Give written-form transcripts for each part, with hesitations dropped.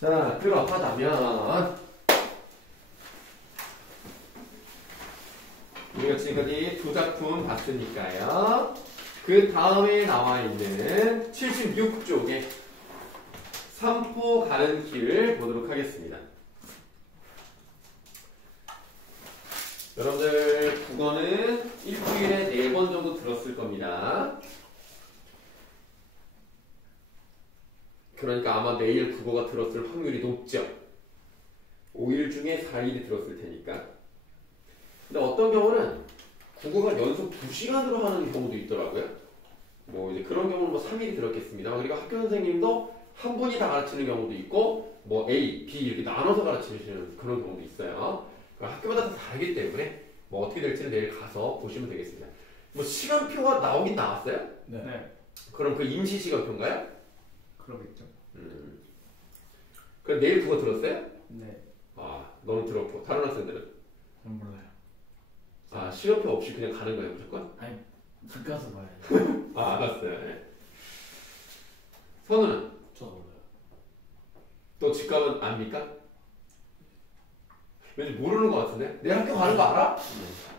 자, 그렇다면 우리가 지금까지 두 작품 봤으니까요. 그 다음에 나와 있는 76쪽에 삼포 가는 길을 보도록 하겠습니다. 여러분들 국어는 일주일에 4번 정도 들었을 겁니다. 그러니까 아마 내일 국어가 들었을 확률이 높죠. 5일 중에 4일이 들었을 테니까. 근데 어떤 경우는 국어가 연속 2시간으로 하는 경우도 있더라고요. 뭐 이제 그런 경우는 뭐 3일이 들었겠습니다. 그리고 학교 선생님도 한 분이 다 가르치는 경우도 있고 뭐 A, B 이렇게 나눠서 가르치시는 그런 경우도 있어요. 학교마다 다 다르기 때문에 뭐 어떻게 될지는 내일 가서 보시면 되겠습니다. 뭐 시간표가 나오긴 나왔어요? 네. 그럼 그 임시 시간표인가요? 그러겠죠. 그럼 내일 그거 들었어요? 네. 아, 너는 들었고 다른 학생들은? 전 몰라요. 아, 시간표 없이 그냥 가는 거예요 무조건? 아니, 집 가서 봐야죠. 아, 알았어요. 네. 선우는? 저 몰라요. 또 집 가면 압니까? 왠지 모르는 것 같은데? 내 학교 가는 거 알아?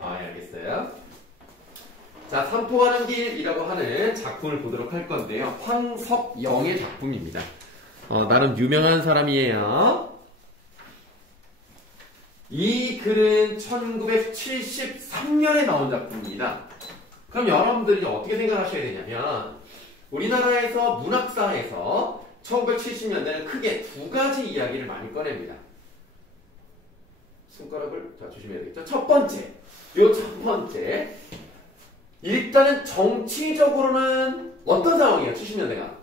아, 예, 알겠어요. 자, 삼포 가는 길이라고 하는 작품을 보도록 할 건데요. 황석영의 작품입니다. 나름 유명한 사람이에요. 이 글은 1973년에 나온 작품입니다. 그럼 여러분들이 어떻게 생각하셔야 되냐면 우리나라에서 문학사에서 1970년대는 크게 두 가지 이야기를 많이 꺼냅니다. 손가락을 자 조심해야 되겠죠. 첫 번째, 일단은 정치적으로는 어떤 상황이에요? 70년대가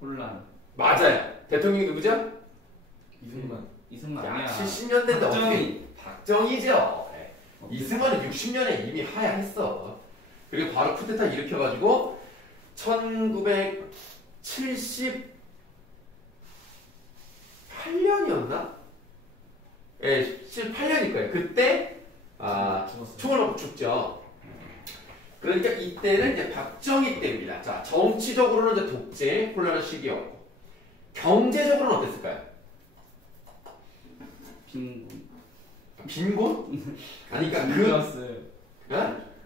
혼란. 맞아요. 대통령이 누구죠? 이승만 야, 아니야. 70년대인데 박정희. 박정희죠. 네. 이승만은 60년에 이미 하야했어. 그리고 바로 쿠데타 일으켜가지고 1978년이었나? 예, 78년일 거예요. 그때 총을 먹고 죽죠. 그러니까 이때는 이제 박정희 때입니다. 자, 정치적으로는 이제 독재 혼란한 시기였고 경제적으로는 어땠을까요? 빈곤? 아니, 그러니까 좋았어요.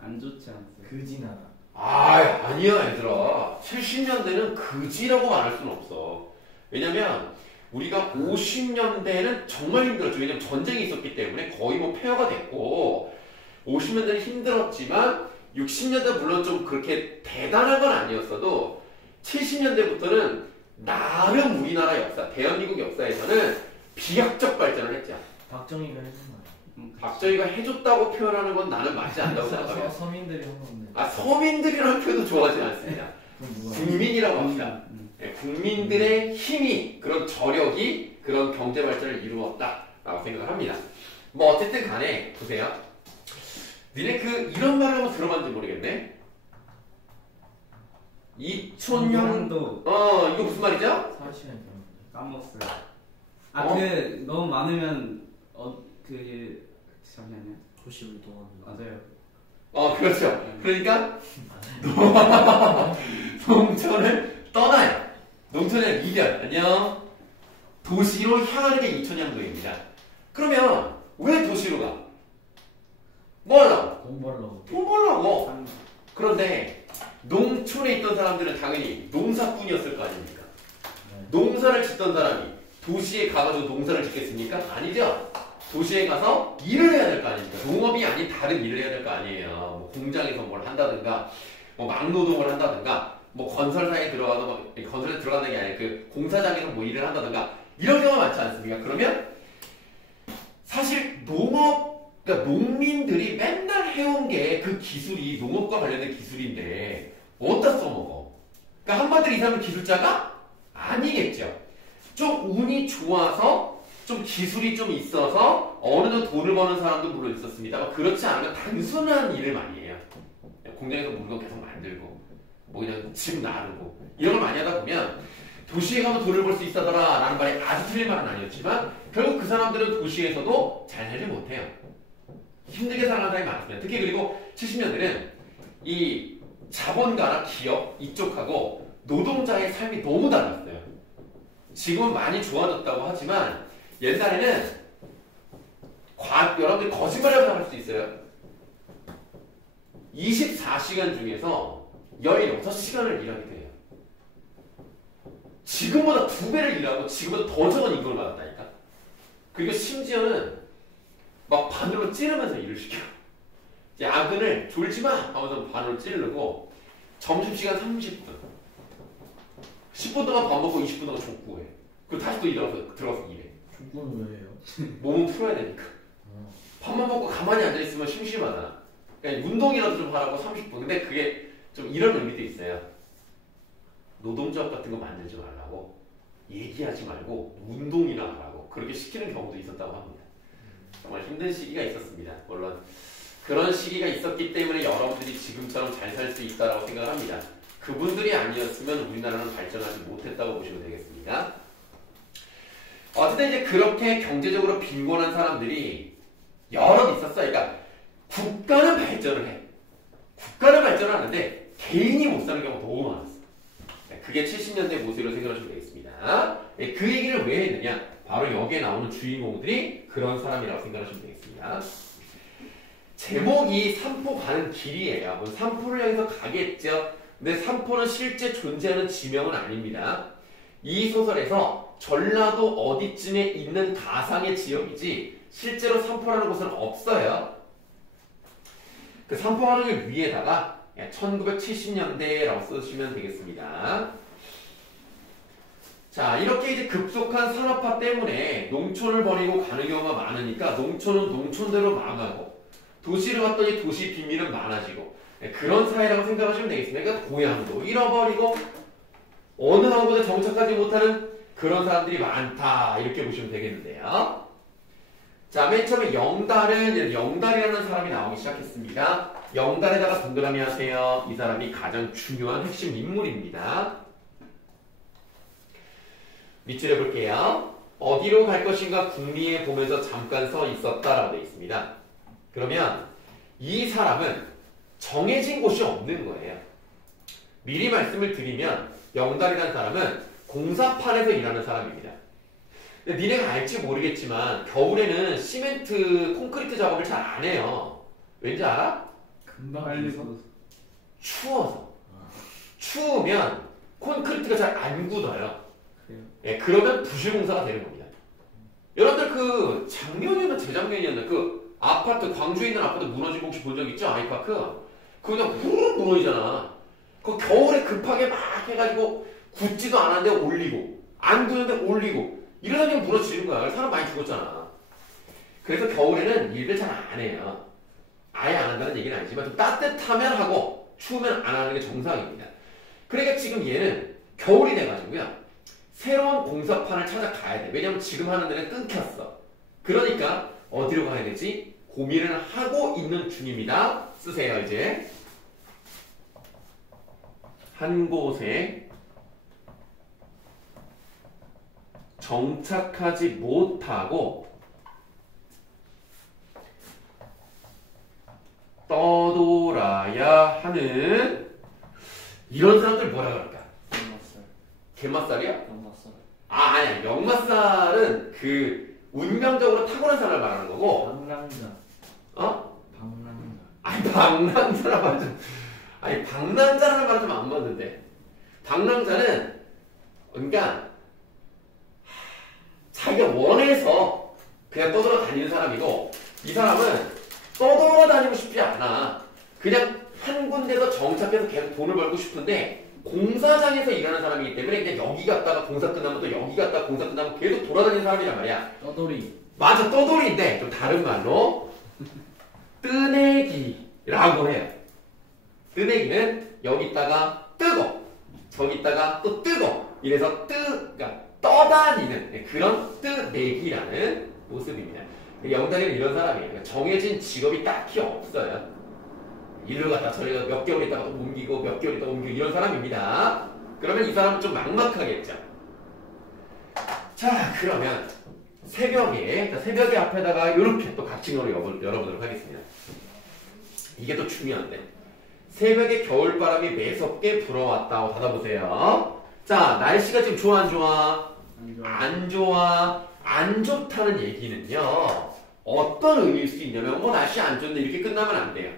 안 좋지 않았어요. 그지나. 아니야, 얘들아. 70년대는 그지라고 말할 수는 없어. 왜냐면 우리가 50년대는 정말 힘들었죠. 왜냐면 전쟁이 있었기 때문에 거의 뭐 폐허가 됐고 50년대는 힘들었지만 60년대 물론 좀 그렇게 대단한 건 아니었어도 70년대부터는 나름 우리나라 역사, 대한민국 역사에서는 비약적 발전을 했죠. 박정희가 해준 거예요. 박정희가 해줬다고 표현하는 건 나는 맞지 않다고 생각해요. 서민들이 한 건데. 서민들이라는 표현도 좋아하지 않습니다. 국민이라고 합니다. 네, 국민들의 힘이, 그런 저력이 그런 경제 발전을 이루었다라고 생각을 합니다. 뭐 어쨌든 간에 보세요. 니네 이런 말을 한번 들어봤는지 모르겠네. 이촌형도 이거 무슨 말이죠? 4시간 까먹었어요. 너무 많으면 잠시만요. 도시를 동원한다. 맞아요. 그렇죠. 그러니까 농촌을 떠나요. 농촌의 미련, 안녕. 도시로 향하는 게 이촌향도입니다. 그러면 왜 도시로 가? 뭐 하려고? 돈 벌려고. 돈 벌려고. 그런데 농촌에 있던 사람들은 당연히 농사꾼이었을 거 아닙니까? 네. 농사를 짓던 사람이 도시에 가가지고 농사를 짓겠습니까? 아니죠. 도시에 가서 일을 해야 될 거 아닙니까? 농업이 아닌 다른 일을 해야 될 거 아니에요. 뭐 공장에서 뭘 한다든가, 뭐 막노동을 한다든가, 뭐 건설사에 들어가서 건설에 들어간다는 게 아니라 그 공사장에서 뭐 일을 한다든가 이런 경우가 많지 않습니까? 그러면 사실 그러니까 농민들이 맨날 해온 게 그 기술이 농업과 관련된 기술인데 어디다 써먹어? 그러니까 한마디로 이 사람은 기술자가 아니겠죠. 좀 운이 좋아서 좀 기술이 좀 있어서 어느 정도 돈을 버는 사람도 물론 있었습니다만 그렇지 않으면 단순한 일을 많이 해요. 공장에서 물건 계속 만들고 뭐 그냥 집 나르고 이런 걸 많이 하다 보면 도시에 가면 돈을 벌 수 있다더라 라는 말이 아주 틀린 말은 아니었지만 결국 그 사람들은 도시에서도 잘 살지 못해요. 힘들게 살아가는 사람이 많습니다. 특히 그리고 70년대는 이 자본가나 기업 이쪽하고 노동자의 삶이 너무 달랐어요. 지금은 많이 좋아졌다고 하지만 옛날에는 여러분들이 거짓말이라고 생각할 수도 있어요. 24시간 중에서 16시간을 일하게 돼요. 지금보다 2배를 일하고 지금보다 더 적은 임금을 받았다니까. 그리고 심지어는 막 바늘로 찌르면서 일을 시켜. 야근을 졸지마 하면서 바늘로 찌르고 점심시간 30분 10분 동안 밥 먹고 20분 동안 족구해. 그리고 다시 또 들어가서 일해. 족구는 왜 해요? 몸은 풀어야 되니까. 밥만 먹고 가만히 앉아있으면 심심하다. 그러니까 운동이라도 좀 하라고 30분. 근데 그게 좀 이런 의미도 있어요. 노동조합 같은 거 만들지 말라고, 얘기하지 말고 운동이나 하라고 그렇게 시키는 경우도 있었다고 합니다. 정말 힘든 시기가 있었습니다. 물론 그런 시기가 있었기 때문에 여러분들이 지금처럼 잘 살 수 있다고 생각합니다. 그분들이 아니었으면 우리나라는 발전하지 못했다고 보시면 되겠습니다. 어쨌든 이제 그렇게 경제적으로 빈곤한 사람들이 여럿 있었어요. 그러니까 국가는 발전을 해. 국가는 발전을 하는데 개인이 못 사는 경우가 너무 많았어. 그게 70년대 모습으로 생각하시면 되겠습니다. 그 얘기를 왜 했느냐? 바로 여기에 나오는 주인공들이 그런 사람이라고 생각하시면 되겠습니다. 제목이 삼포 가는 길이에요. 삼포를 향해서 가겠죠. 근데 삼포는 실제 존재하는 지명은 아닙니다. 이 소설에서 전라도 어디쯤에 있는 가상의 지역이지 실제로 삼포라는 곳은 없어요. 그 삼포하는 위에다가 1970년대라고 쓰시면 되겠습니다. 자, 이렇게 이제 급속한 산업화 때문에 농촌을 버리고 가는 경우가 많으니까 농촌은 농촌대로 망하고 도시를 갔더니 도시 빈민은 많아지고 그런 사회라고 생각하시면 되겠습니다. 그러니까 고향도 잃어버리고 어느 한 곳에 정착하지 못하는 그런 사람들이 많다 이렇게 보시면 되겠는데요. 자, 맨 처음에 영달이라는 사람이 나오기 시작했습니다. 영달에다가 동그라미 하세요. 이 사람이 가장 중요한 핵심 인물입니다. 밑줄에 볼게요. 어디로 갈 것인가 궁리에 보면서 잠깐 서 있었다라고 되어 있습니다. 그러면 이 사람은 정해진 곳이 없는 거예요. 미리 말씀을 드리면 영달이라는 사람은 공사판에서 일하는 사람입니다. 근데 니네가 알지 모르겠지만 겨울에는 시멘트, 콘크리트 작업을 잘 안 해요. 왠지 알아? 금방 알려서 추워서. 추우면 콘크리트가 잘 안 굳어요. 그래요? 예, 그러면 부실공사가 되는 겁니다. 여러분들 그 작년이었나 재작년이었나 그 아파트, 광주에 있는 아파트 무너진 거 혹시 본 적 있죠? 아이파크? 그거 그냥 후루룩 무너지잖아. 그 겨울에 급하게 막 해가지고 굳지도 않았는데 올리고 안 굳는데 올리고 이러다 그냥 무너지는 거야. 사람 많이 죽었잖아. 그래서 겨울에는 일을 잘 안 해요. 아예 안 한다는 얘기는 아니지만 좀 따뜻하면 하고 추우면 안 하는 게 정상입니다. 그러니까 지금 얘는 겨울이 돼가지고요. 새로운 공사판을 찾아가야 돼. 왜냐면 지금 하는 데는 끊겼어. 그러니까 어디로 가야 되지? 고민을 하고 있는 중입니다. 쓰세요 이제. 한 곳에 정착하지 못하고 떠돌아야 하는 이런 사람들 뭐라 그럴까? 역마살. 게맛살이야? 역마살. 아니야. 역맛살은 그 운명적으로 탁월한 사람을 말하는 거고. 방랑자. 어? 방랑자. 아니 방랑자라 말좀 아니 방랑자라는 말은 좀 안 맞는데. 방랑자는 그러니까 자기가 원해서 그냥 떠돌아다니는 사람이고 이 사람은 떠돌아다니고 싶지 않아. 그냥 한 군데서 정착해서 계속 돈을 벌고 싶은데 공사장에서 일하는 사람이기 때문에 그냥 여기 갔다가 공사 끝나면 또 여기 갔다가 공사 끝나면 계속 돌아다니는 사람이란 말이야. 떠돌이. 맞아, 떠돌이인데 좀 다른 말로 뜨내기라고 해요. 뜨내기는 여기다가 뜨고 저기다가 또 뜨고 이래서 그러니까 떠다니는 그런 뜨내기라는 모습입니다. 영달이는 이런 사람이에요. 그러니까 정해진 직업이 딱히 없어요. 일을 갔다 저리 가서 몇 개월 있다가 또 옮기고 몇 개월 있다가 옮기고 이런 사람입니다. 그러면 이 사람은 좀 막막하겠죠. 자, 그러면 새벽에 앞에다가 이렇게 또 각칭어를 열어보도록 하겠습니다. 이게 또 중요한데 새벽에 겨울바람이 매섭게 불어왔다고 받아보세요. 자, 날씨가 지금 좋아 안 좋아? 안 좋아. 안 좋아, 안 좋다는 얘기는요. 어떤 의미일 수 있냐면 뭐 날씨 안 좋네 이렇게 끝나면 안 돼요.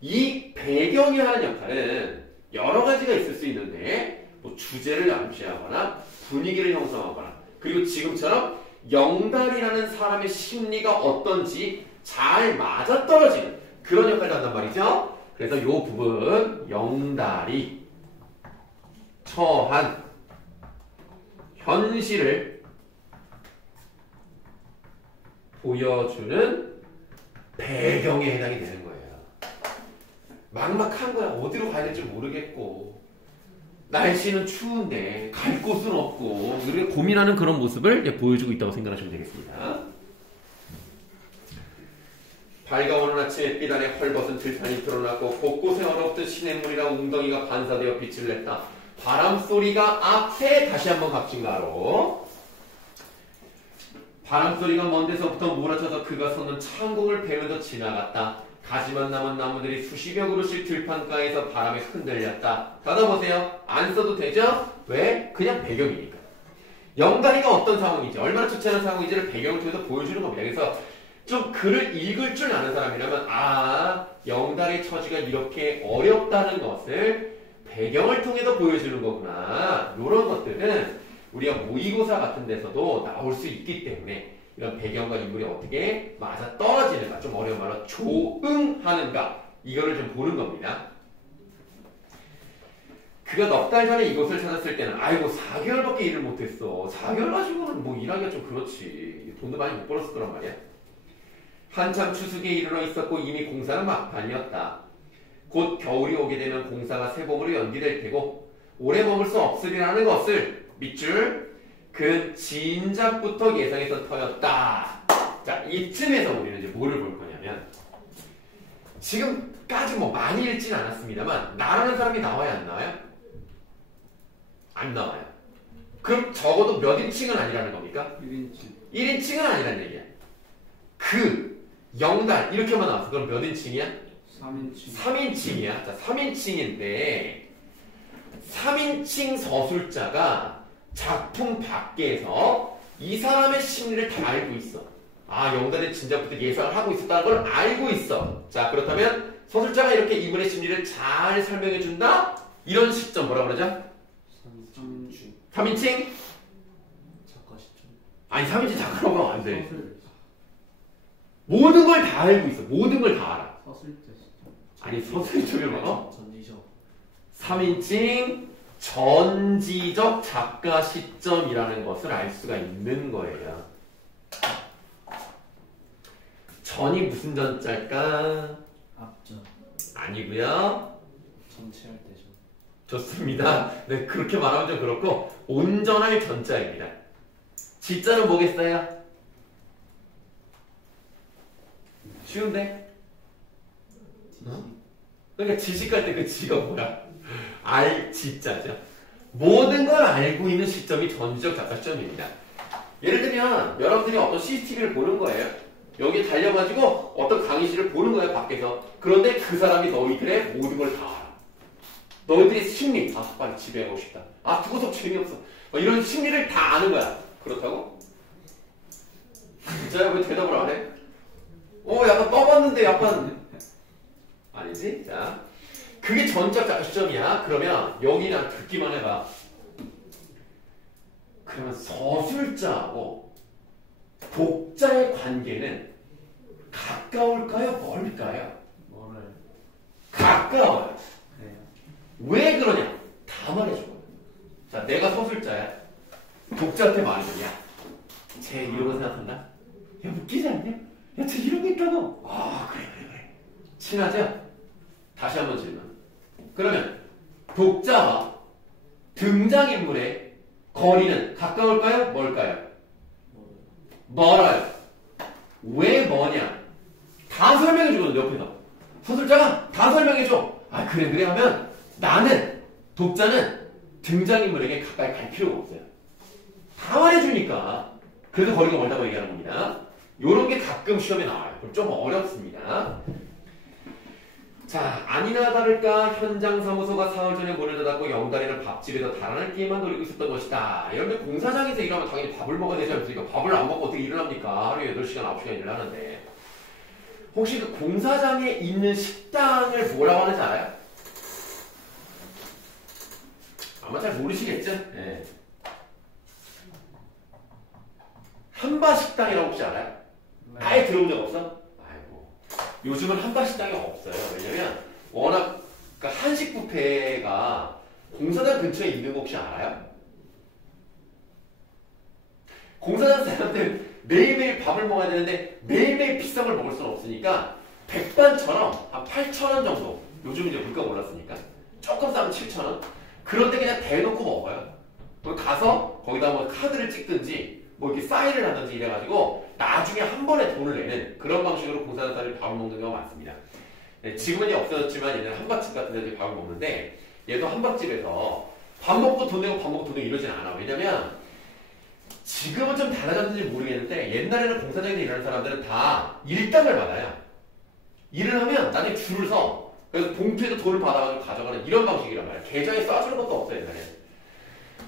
이 배경이 하는 역할은 여러 가지가 있을 수 있는데 뭐 주제를 암시하거나 분위기를 형성하거나 그리고 지금처럼 영달이라는 사람의 심리가 어떤지 잘 맞아떨어지는 그런 역할을 한단 말이죠. 그래서 이 부분 영달이 처한 현실을 보여주는 배경에 해당이 되는 거예요. 막막한 거야. 어디로 가야 될지 모르겠고 날씨는 추운데 갈 곳은 없고 이렇게 고민하는 그런 모습을 이제 보여주고 있다고 생각하시면 되겠습니다. 밝아오는 아침 햇빛 안에 헐벗은 들판이 드러났고 곳곳에 얼어붙은 시냇물이랑 웅덩이가 반사되어 빛을 냈다. 바람소리가 앞에 다시 한번 값진가로 바람소리가 먼 데서부터 몰아쳐서 그가 섰는 창공을 베면서 지나갔다. 가지만 남은 나무들이 수십여 그루씩 들판가에서 바람에 흔들렸다. 닫아보세요. 안 써도 되죠? 왜? 그냥 배경이니까. 영달이가 어떤 상황인지 얼마나 좋지 않은 상황인지를 배경을 통해서 보여주는 겁니다. 그래서 좀 글을 읽을 줄 아는 사람이라면 영달의 처지가 이렇게 어렵다는 것을 배경을 통해서 보여주는 거구나. 이런 것들은 우리가 모의고사 같은 데서도 나올 수 있기 때문에 이런 배경과 인물이 어떻게 맞아 떨어지는가, 좀 어려운 말로 조응하는가, 이거를 좀 보는 겁니다. 그가 넉 달 전에 이곳을 찾았을 때는 아이고 4개월밖에 일을 못했어. 4개월 가지고는 뭐 일하기가 좀 그렇지. 돈도 많이 못 벌었을 거란 말이야. 한참 추수기에 이르러 있었고 이미 공사는 막판이었다. 곧 겨울이 오게 되면 공사가 새봄으로 연기될 테고 오래 머물 수 없으리라는 것을 밑줄 그 진작부터 예상했던 터였다. 자, 이쯤에서 우리는 이제 뭐를 볼 거냐면 지금까지 뭐 많이 읽진 않았습니다만 나라는 사람이 나와야 안 나와요? 안 나와요. 그럼 적어도 몇 인칭은 아니라는 겁니까? 1인칭. 1인칭은 아니라는 얘기야. 그 영달 이렇게만 나왔어. 그럼 몇 인칭이야? 3인칭. 3인칭이야. 자, 3인칭인데 3인칭 서술자가 작품 밖에서 이 사람의 심리를 다 알고 있어. 영달은 진작부터 예상을 하고 있었다는 걸 알고 있어. 자, 그렇다면 서술자가 이렇게 이분의 심리를 잘 설명해 준다? 이런 시점 뭐라 그러죠? 3인칭. 3인칭? 작가 시점. 아니 3인칭 작가라고 하면 안 돼. 모든 걸 다 알고 있어. 모든 걸 다 알아. 서술자 시점. 아니 서술자를 뭐어? 전지적. 3인칭 전지적 작가 시점이라는 것을 알 수가 있는 거예요. 전이 무슨 전자일까? 앞전. 아니고요. 전체할 때죠. 좋습니다. 네, 그렇게 말하면 좀 그렇고 온전할 전자입니다. 지자는 뭐겠어요? 쉬운데? 그러니까 지식할 때 그 지가 뭐야? 알 지자죠. 모든 걸 알고 있는 시점이 전지적 작가 시점입니다. 예를 들면 여러분들이 어떤 CCTV를 보는 거예요. 여기 달려가지고 어떤 강의실을 보는 거예요, 밖에서. 그런데 그 사람이 너희들의 모든 걸 다 알아. 너희들의 심리, 빨리 집에 가고 싶다. 두고서 재미없어. 이런 심리를 다 아는 거야. 그렇다고? 진짜요? 왜 대답을 안 해? 약간 떠봤는데 약간 아니지? 자, 그게 전적 작가 시점이야. 그러면 여기는 듣기만 해봐. 그러면 서술자하고 독자의 관계는 가까울까요? 멀까요? 뭐를? 가까워요. 그래요. 왜 그러냐? 다 말해줘. 자, 내가 서술자야. 독자한테 말해줘. 야, 쟤 이런 거 생각한다? 야, 웃기지 않냐? 야, 쟤 이런 거 있다고? 그래. 친하죠? 다시 한번 질문. 그러면 독자와 등장인물의 거리는 가까울까요? 멀까요? 멀어요. 왜 뭐냐? 다 설명해주거든, 옆에서. 서술자가 다 설명해줘. 그래 하면 나는, 독자는 등장인물에게 가까이 갈 필요가 없어요. 다 말해주니까. 그래서 거리가 멀다고 얘기하는 겁니다. 요런 게 가끔 시험에 나와요. 좀 어렵습니다. 자, 아니나 다를까 현장 사무소가 사흘 전에 문을 닫았고 영달이는 밥집에서 달아날 게임만 노리고 있었던 것이다. 이러면 공사장에서 일하면 당연히 밥을 먹어야 되지 않습니까? 밥을 안 먹고 어떻게 일을 합니까? 하루에 8시간, 9시간 일을 하는데. 혹시 그 공사장에 있는 식당을 뭐라고 하는지 알아요? 아마 잘 모르시겠죠? 네. 한바식당이라고 혹시 알아요? 아예 들어본 적 없어? 아이고. 요즘은 한바식당이 없어요. 왜냐면 워낙 그러니까 한식 뷔페가 공사장 근처에 있는 거 혹시 알아요? 공사장 사람들 매일매일 밥을 먹어야 되는데 매일매일 비싼 걸 먹을 수는 없으니까 백반처럼 한 8,000원 정도, 요즘 이제 물가 올랐으니까 조금 싸면 7,000원, 그런데 그냥 대놓고 먹어요. 가서 거기다 뭐 카드를 찍든지 뭐 이렇게 사인을 하든지 이래가지고 나중에 한 번에 돈을 내는 그런 방식으로 공사장 사람들이 밥을 먹는 경우가 많습니다. 네, 지금은 없어졌지만 얘는 한밥집 같은 데서 밥을 먹는데, 얘도 한밥집에서 밥 먹고 돈 내고 밥 먹고 돈 내고 이러진 않아. 왜냐면 지금은 좀 달라졌는지 모르겠는데 옛날에는 공사장에서 일하는 사람들은 다 일당을 받아요. 일을 하면 나중에 줄을 서, 그래서 봉투에도 돈을 받아가지고 가져가는 이런 방식이란 말이야. 계좌에 쏴주는 것도 없어 옛날에.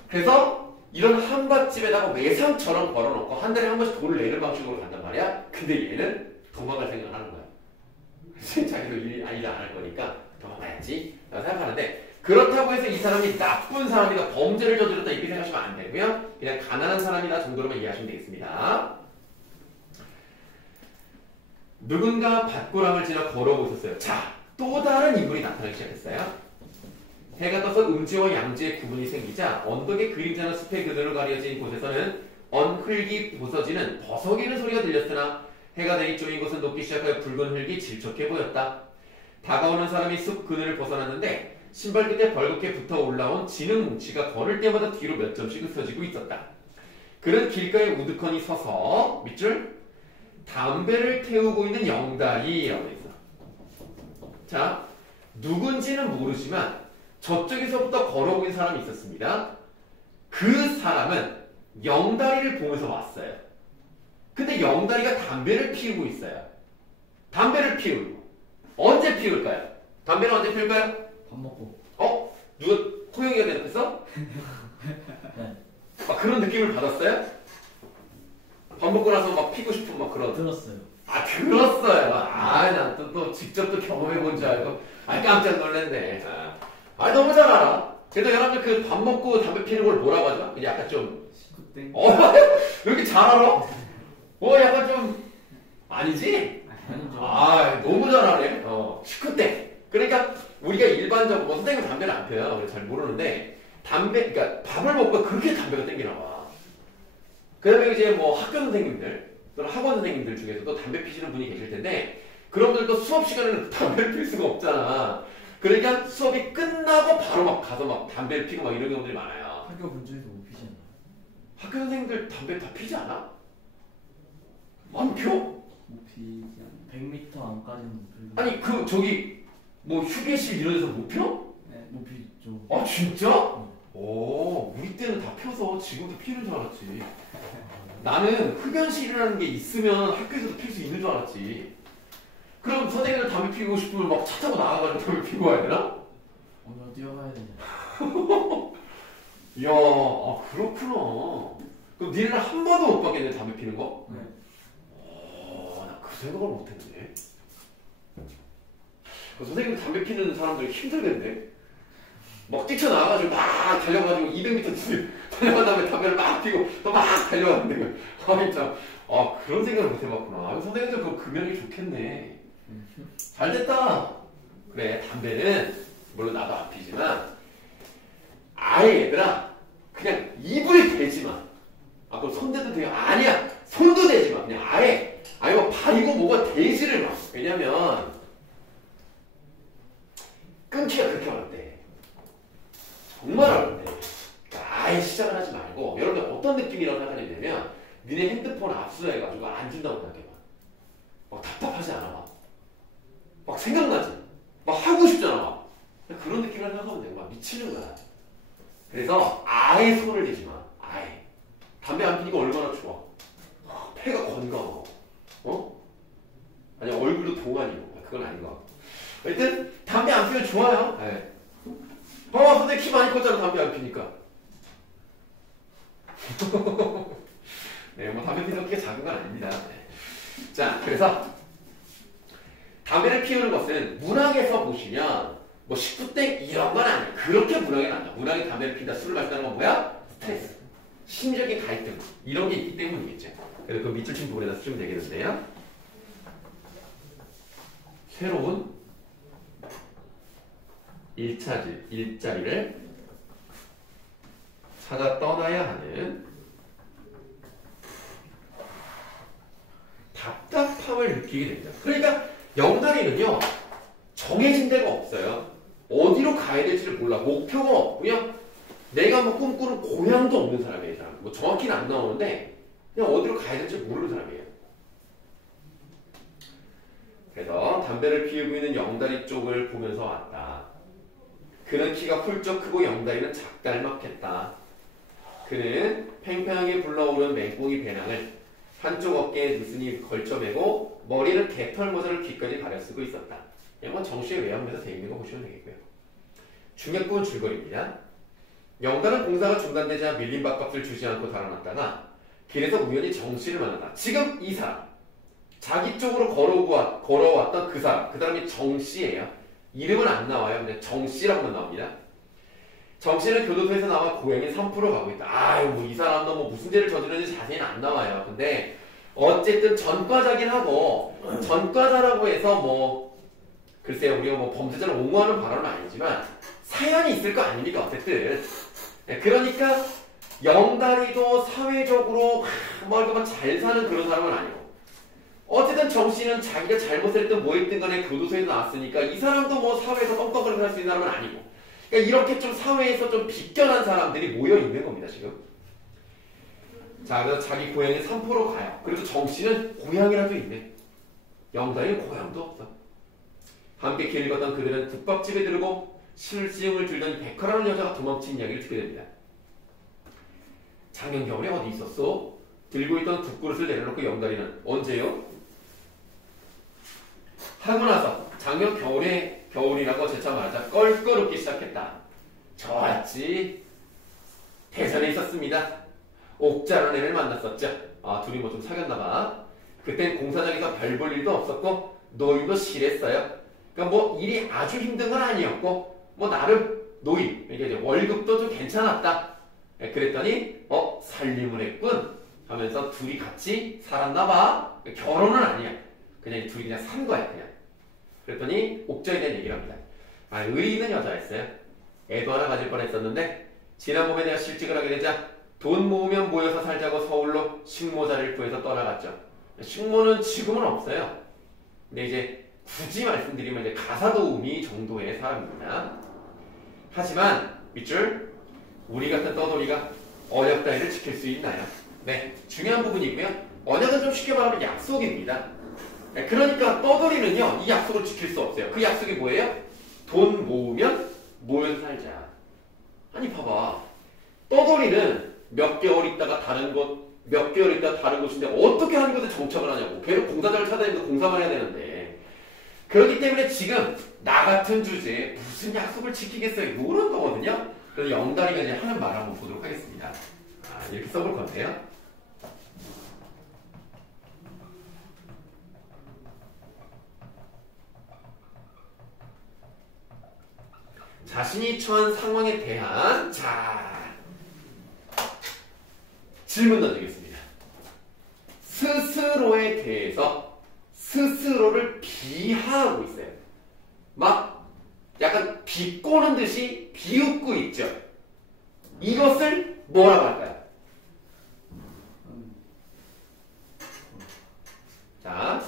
그래서 이런 한밥집에다가 외상처럼 걸어놓고 한 달에 한 번씩 돈을 내는 방식으로 간단 말이야. 근데 얘는 도망갈 생각을 하는 거야. 그래서 자기도 일 안 할 거니까 도망가야지 라고 생각하는데, 그렇다고 해서 이 사람이 나쁜 사람이다, 범죄를 저질렀다 이렇게 생각하시면 안 되고요. 그냥 가난한 사람이다 정도로만 이해하시면 되겠습니다. 누군가 밭고랑을 지나 걸어오고 있었어요. 자, 또 다른 인물이 나타나기 시작했어요. 해가 떠서 음지와 양지의 구분이 생기자 언덕의 그림자나 숲의 그늘로 가려진 곳에서는 언흙이 부서지는 버석이는 소리가 들렸으나 해가 되기 쪼인 곳은 녹기 시작하여 붉은 흙이 질척해 보였다. 다가오는 사람이 숲 그늘을 벗어났는데 신발 끝에 벌겋게 붙어 올라온 진흙 뭉치가 걸을 때마다 뒤로 몇 점씩 흩어지고 있었다. 그는 길가에 우두커니 서서 밑줄 담배를 태우고 있는 영달이라고 했어. 자, 누군지는 모르지만 저쪽에서부터 걸어오고 있는 사람이 있었습니다. 그 사람은 영다리를 보면서 왔어요. 근데 영다리가 담배를 피우고 있어요. 담배를 피우고. 언제 피울까요? 담배를 언제 피울까요? 밥 먹고. 누가 호영이가 대답했어? 네. 막 그런 느낌을 받았어요? 밥 먹고 나서 막 피고 싶은 막 그런. 들었어요. 아, 들었어요. 난 또 직접 또 경험해본 줄 알고. 깜짝 놀랐네. 너무 잘 알아. 그래도 여러분들 그 밥 먹고 담배 피는 걸 뭐라고 하죠? 그냥 약간 좀. 식구땡. 왜 이렇게 잘 알아? 약간 좀. 아니지? 아니죠. 너무 잘하네. 식구땡. 그러니까 우리가 일반적으로 선생님은 담배를 안 펴요. 그래서 잘 모르는데 그러니까 밥을 먹고 그렇게 담배가 땡기나 봐. 그다음에 이제 뭐 학교 선생님들 또는 학원 선생님들 중에서도 담배 피시는 분이 계실 텐데, 그런 분들도 수업 시간에는 담배를 필 수가 없잖아. 그러니까 수업이 끝나고 바로 막 가서 막 담배를 피고 막 이런 경우들이 많아요. 학교 근처에서 못 피지 않나? 학교 선생님들 담배 다 피지 않아? 안 펴? 못 피지 않나? 100m 안까지는 못 피고. 아니 저기 뭐 휴게실 이런 데서 못 펴? 네, 못 피죠. 진짜? 우리 때는 다 펴서 지금도 피는 줄 알았지. 나는 흡연실이라는 게 있으면 학교에서도 필 수 있는 줄 알았지. 그럼 선생님들 담배 피우고 싶으면 막 차 타고 나가가지고 담배 피우고 와야 되나? 오늘 뛰어가야 되냐? 이야, 그렇구나. 그럼 니네는 한 번도 못 봤겠네, 담배 피는 거? 네. 나 그 생각을 못 했는데. 선생님 담배 피는 사람들 힘들겠네. 막 뛰쳐나와가지고 막 달려가지고 200m 달려간 다음에 담배를 막 피고 또 막 달려가는데. 진짜. 그런 생각을 못 해봤구나. 선생님들 그 금연이 좋겠네. 잘 됐다. 그래, 담배는 물론 나도 안 피지만 아예 얘들아 그냥 입을 대지 마. 그럼 손대도 돼요? 아니야, 손도 대지 마. 그냥 아예 뭐 발이고 뭐가 대지를 마. 왜냐면 끊기가 그렇게 어렵대. 정말 어렵대. 그러니까 아예 시작을 하지 말고, 여러분들 어떤 느낌이라고 생각하면 되냐면 니네 핸드폰 압수해가지고 안 준다고 생각해봐. 막 답답하지 않아? 막 생각나지? 막 하고 싶잖아. 그런 느낌을 생각하면 돼. 막 미치는 거야. 그래서 아예 손을 대지 마. 아예. 담배 안 피니까 얼마나 좋아. 폐가 건강하고. 아니 얼굴도 동안이고. 그건 아닌 것 같고. 하여튼 좋아요. 네. 선생님 키 많이 컸잖아. 담배 안 피니까. 네, 뭐 담배 피는 게 작은 건 아닙니다. 네. 자, 그래서 담배를 피우는 것은 문학에서 보시면 뭐 19대 이런 건 아니에요. 그렇게 문학에는 아니야. 문학에 담배를 피다 술을 마신다는 건 뭐야? 스트레스, 심리적인 갈등 이런 게 있기 때문이겠죠. 그래서 그 밑줄 친 부분에다 쓰면 되겠는데요. 새로운 일자리를 찾아 떠나야 하는 답답함을 느끼게 됩니다. 그러니까 영다리는요 정해진 데가 없어요. 어디로 가야 될지를 몰라. 목표가 없고요. 내가 뭐 꿈꾸는 고향도 없는 사람이에요. 사람. 뭐 정확히는 안 나오는데 그냥 어디로 가야 될지 모르는 사람이에요. 그래서 담배를 피우고 있는 영다리 쪽을 보면서 왔다. 그는 키가 훌쩍 크고 영다리는 작달막했다. 그는 팽팽하게 불러오른 맹꽁이 배낭을 한쪽 어깨에 느슨히 걸쳐매고 머리는 개털 모자를 귀까지 가려 쓰고 있었다. 이건 정시의 외양면에서 되어 있는 거 보시면 되겠고요. 중약부는 줄거리입니다. 영다는 공사가 중단되자 밀린 밥값을 주지 않고 달아났다가 길에서 우연히 정씨를 만났다. 지금 이 사람, 자기 쪽으로 걸어왔던 그 사람이 정씨예요. 이름은 안 나와요. 근데 정씨라고만 나옵니다. 정씨는 교도소에서 나와 고향에 3% 가고 있다. 아유, 뭐 이 사람도 뭐 무슨 죄를 저지르는지 자세히는 안 나와요. 근데 어쨌든 전과자긴 하고 전과자라고 해서 뭐 글쎄요, 우리가 뭐 범죄자를 옹호하는 발언은 아니지만 사연이 있을 거 아닙니까? 어쨌든 그러니까 영다리도 사회적으로 뭐 잘 사는 그런 사람은 아니고 어쨌든 정씨는 자기가 잘못을 했든 뭐 했든 간에 교도소에서 나왔으니까 이 사람도 뭐 사회에서 뻥뻥거리고 살 수 있는 사람은 아니고 그러니까 이렇게 좀 사회에서 좀 비껴난 사람들이 모여 있는 겁니다, 지금. 자, 그래서 자기 고향에 3% 가요. 그래도 정씨는 고향이라도 있네. 영다리는 고향도 없어. 함께 길을 걷던 그들은 국밥집에 들고 실증을 들던 백화라는 여자가 도망친 이야기를 듣게 됩니다. 작년 겨울에 어디 있었어? 들고 있던 국그릇을 내려놓고 영다리는 언제요? 하고 나서 작년 겨울이라고 재차 말하자 껄껄 웃기 시작했다. 좋았지. 대전에 있었습니다. 옥자라는 애를 만났었죠. 아, 둘이 뭐 좀 사귀었나봐. 그땐 공사장에서 별 볼 일도 없었고 노임도 실했어요. 그러니까 뭐 일이 아주 힘든 건 아니었고 뭐 나름 노임, 그러니까 이제 월급도 좀 괜찮았다. 그랬더니 살림을 했군 하면서 둘이 같이 살았나봐. 결혼은 아니야. 그냥 둘이 그냥 산 거야, 그냥. 그랬더니 옥자에 대한 얘기를 합니다. 아, 의리 있는 여자였어요. 애도 하나 가질 뻔했었는데 지난 봄에 내가 실직을 하게 되자 돈 모으면 모여서 살자고 서울로 식모자를 구해서 떠나갔죠. 식모는 지금은 없어요. 근데 이제 굳이 말씀드리면 이제 가사도우미 정도의 사람입니다. 하지만 밑줄 우리 같은 떠돌이가 언약 따위를 지킬 수 있나요? 네, 중요한 부분이고요. 언약은 좀 쉽게 말하면 약속입니다. 네, 그러니까 떠돌이는요 이 약속을 지킬 수 없어요. 그 약속이 뭐예요? 돈 모으면 모여서 살자. 아니 봐봐, 떠돌이는 몇 개월 있다가 다른 곳인데 어떻게 하는 곳에 정착을 하냐고. 걔는 공사장을 찾아다니면서 공사만 해야 되는데. 그렇기 때문에 지금 나 같은 주제에 무슨 약속을 지키겠어요? 이런 거거든요. 그래서 영다리가 이제 하는 말 한번 보도록 하겠습니다. 이렇게 써볼 건데요. 자신이 처한 상황에 대한 질문 던지겠습니다. 스스로에 대해서 스스로를 비하하고 있어요. 막 약간 비꼬는 듯이 비웃고 있죠. 이것을 뭐라고 할까요? 자,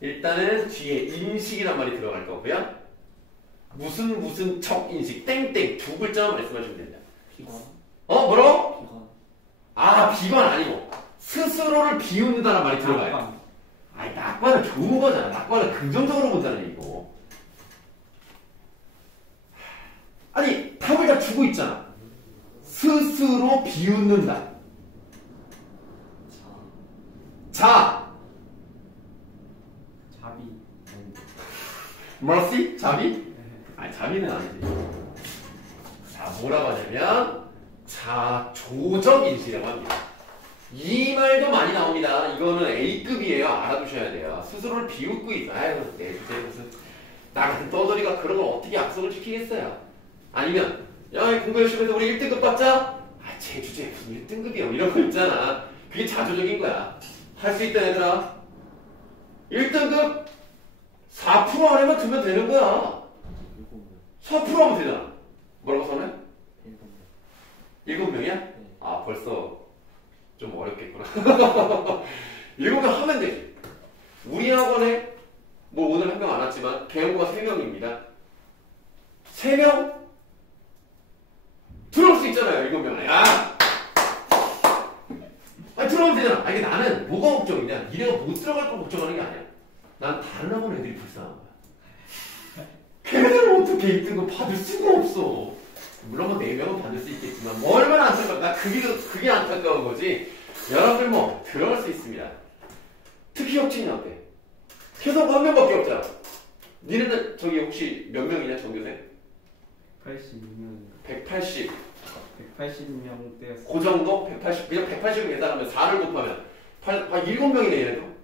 일단은 뒤에 인식이란 말이 들어갈 거고요. 무슨 척 인식, 땡땡 두 글자만 말씀하시면 됩니다. 비관. 뭐라고? 비관. 비관 아니고 스스로를 비웃는다는 말이 들어가요. 낙관은 좋은 거잖아. 낙관은 긍정적으로 본다는 얘기고. 아니, 답을 다 주고 있잖아. 스스로 비웃는다. 자. 자비. 머시? 자비? 아니 자비는 아니지. 자 뭐라고 하냐면 자조적 인식이라고 합니다. 이 말도 많이 나옵니다. 이거는 A급이에요. 알아두셔야 돼요. 스스로를 비웃고 있어. 아유 내 주제 무슨 나 같은 떠돌이가 그런 걸 어떻게 약속을 지키겠어요. 아니면 야 공부 열심히 해서 우리 1등급 받자. 아 제 주제에 무슨 1등급이야 이런 거 있잖아. 그게 자조적인 거야. 할 수 있다 얘들아. 1등급 4% 안에만 두면 되는 거야. 4% 하면 되잖아. 뭐라고 써네? 7명이야? 아 벌써 좀 어렵겠구나. 7명 하면 되지. 우리 학원에 뭐 오늘 한 명 안 왔지만 배우가 3명입니다. 3명? 들어올 수 있잖아요. 7명. 야! 아니 들어오면 되잖아. 아니 나는 뭐가 걱정이냐? 니네가 못 들어갈 걸 걱정하는 게 아니야. 난 다른 학원 애들이 불쌍한 거야. 걔네들은 어떻게 1등급 받을 수가 없어. 물론 뭐 4명은 받을 수 있겠지만 뭐 얼마나 안타까워. 나 그게 안타까운 거지. 여러분들 뭐 들어갈 수 있습니다. 특히 혁진이 어때? 계속 한 명밖에 없잖아. 니네는 저기 혹시 몇 명이냐 전교생? 82명 180. 180명대였어. 그 정도? 180. 그냥 180을 계산하면 4를 곱하면 7명이네 얘네도.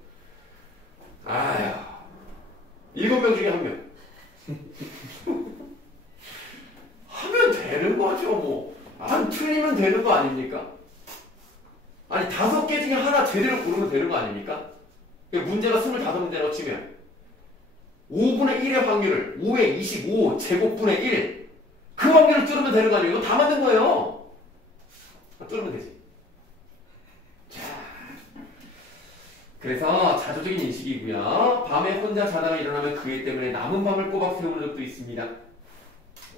아휴 7명 중에 1명. 하면 되는 거죠 뭐. 안 틀리면 되는 거 아닙니까? 아니 5개 중에 하나 제대로 고르면 되는 거 아닙니까? 문제가 25문제라고 치면 5분의 1의 확률을 5의 25 제곱분의 1 그 확률을 뚫으면 되는 거 아니에요? 이거 다 만든 거예요. 뚫으면 되지. 자, 그래서 자조적인 인식이고요. 밤에 혼자 자다가 일어나면 그 일 때문에 남은 밤을 꼬박 세우는 적도 있습니다.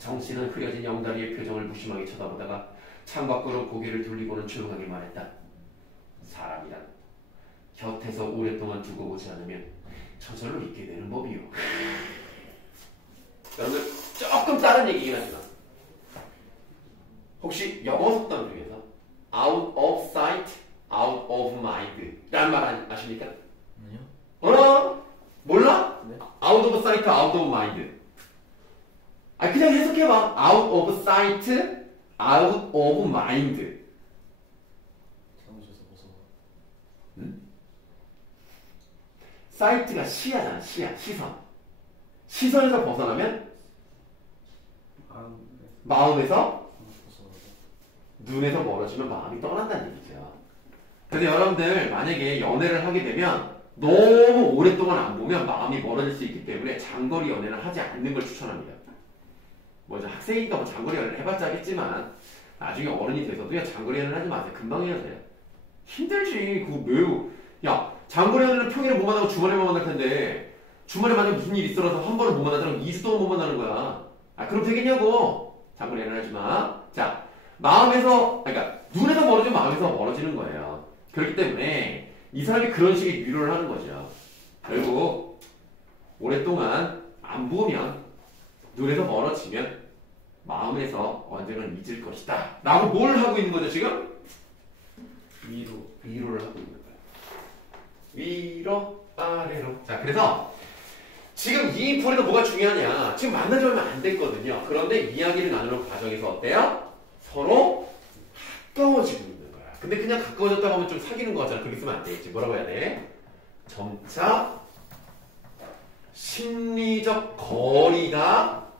정씨는 흐려진 영다리의 표정을 무심하게 쳐다보다가 창밖으로 고개를 돌리고는 조용하게 말했다. 사람이란 곁에서 오랫동안 두고 보지 않으면 저절로 잊게 되는 법이요. 여러분들 조금 다른 얘기긴 하지만 혹시 영어 속담 중에서 out of sight, out of mind 라는 말 아십니까? 아니요. 몰라? 네. out of sight, out of mind. 아 그냥 해석해봐. out of sight, out of mind. 사무실에서 벗어나. sight가 시야잖아. 시선. 시선에서 벗어나면 마음에서 벗어나고. 눈에서 멀어지면 마음이 떠난다는 얘기죠. 근데 여러분들 만약에 연애를 하게 되면 너무 오랫동안 안 보면 마음이 멀어질 수 있기 때문에 장거리 연애를 하지 않는 걸 추천합니다. 먼저 학생이니까 뭐 장거리 연애를 해봤자 하겠지만 나중에 어른이 돼서도요 장거리 연애를 하지 마세요. 금방 헤어져요. 힘들지. 그거 매우 야 장거리 연애는 평일에 못 만나고 주말에만 만날 텐데 주말에 만약 무슨 일이 있어서 한 번을 못 만나더라면 2주 동안 못 만나는 거야. 아 그럼 되겠냐고. 장거리 연애를 하지 마. 자 마음에서 그러니까 눈에서 멀어지면 마음에서 멀어지는 거예요. 그렇기 때문에 이 사람이 그런 식의 위로를 하는 거죠. 결국 오랫동안 안 보면 눈에서 멀어지면 마음에서 언젠간 잊을 것이다 라고 뭘 하고 있는 거죠 지금? 위로를 하고 있는 거예요. 위로 아래로. 자 그래서 지금 이 풀에도 뭐가 중요하냐. 지금 만나지 얼마 안 됐거든요. 그런데 이야기를 나누는 과정에서 어때요? 서로 가까워지고 있는 거야. 근데 그냥 가까워졌다고 하면 좀 사귀는 거 같잖아. 그렇게 쓰면 안 되겠지. 뭐라고 해야 돼? 점차 심리적 거리가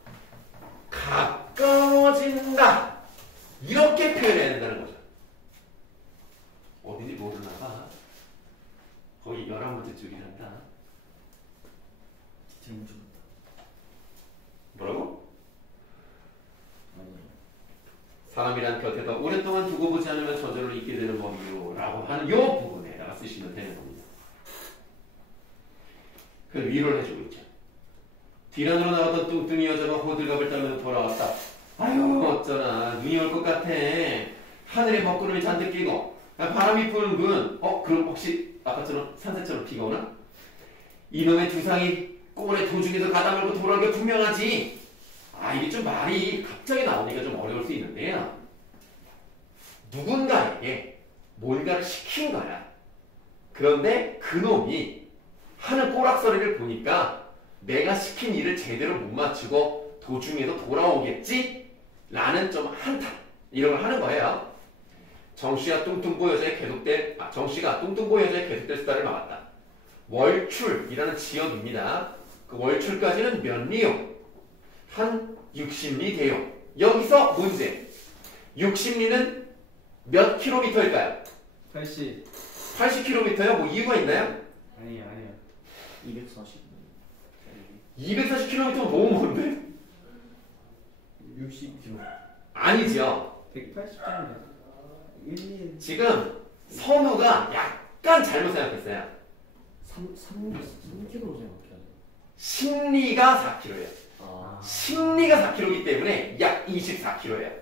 가까워진다. 이렇게 표현해야 된다는 거죠. 어딘지 모르나 봐. 거의 11번째 줄이란다. 재무 좀. 뭐라고? 아니요. 사람이란 곁에서 오랫동안 두고 보지 않으면 저절로 잊게 되는 법이요 라고 하는 이 부분에다가 쓰시면 되는 겁니다. 그 위로를 해주고 있죠. 뒤란으로 나가던 뚱뚱이 여자가 호들갑을 떨면서 돌아왔다. 아유 어쩌나 눈이 올 것 같아. 하늘에 먹구름이 잔뜩 끼고 바람이 부는 군. 그럼 혹시 아까처럼 산새처럼 비가 오나? 이놈의 두상이 꼴에 도중에서 가다 말고 돌아올 게 분명하지. 이게 좀 말이 갑자기 나오니까 좀 어려울 수 있는데요. 누군가에게 뭔가를 시킨 거야. 그런데 그놈이 하는 꼬락서리를 보니까 내가 시킨 일을 제대로 못 마치고 도중에도 돌아오겠지? 라는 좀 한탄 이런 걸 하는 거예요. 정씨가 뚱뚱보 여자의 계속될 수다를 막았다. 월출이라는 지역입니다. 그 월출까지는 몇 리요? 한 60리 돼요. 여기서 문제. 60리는 몇 킬로미터일까요? 80. 80킬로미터요? 뭐 이유가 있나요? 아니에요. 240. 240킬로미터면 너무 먼데? 60km. 아니죠. 180km. 1, 2. 지금 선우가 약간 잘못 생각했어요. 3kg 생각해야 돼. 신리가 4km예요. 아. 신리가 4km이기 때문에 약 24km예요.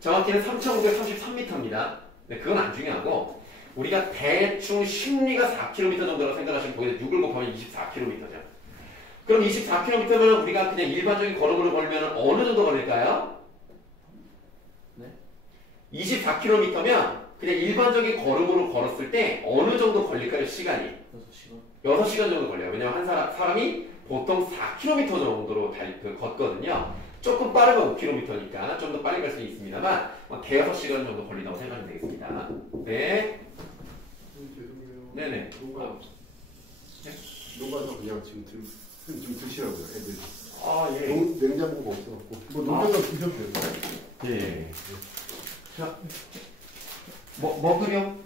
정확히는 3,933m입니다. 근데 그건 안 중요하고 우리가 대충 신리가 4km 정도라고 생각하시면 거기다 6을 곱하면 24km죠. 그럼 24km면 우리가 그냥 일반적인 걸음으로 걸면 어느 정도 걸릴까요? 네? 24km면 그냥 일반적인 걸음으로 걸었을 때 어느 정도 걸릴까요? 시간이? 6시간. 6시간 정도 걸려요. 왜냐면 한 사람이 보통 4km 정도로 걷거든요. 조금 빠르면 5km니까 좀 더 빨리 갈 수 있습니다만 대여섯 시간 정도 걸린다고 생각하면 되겠습니다. 네. 죄송해요. 네네. 녹아서 그냥 지금 좀 드시라고요, 애들. 아, 예. 냉장고가 없어갖고. 뭐 녹여서 드셔도 돼요. 예. 자, 먹으렴?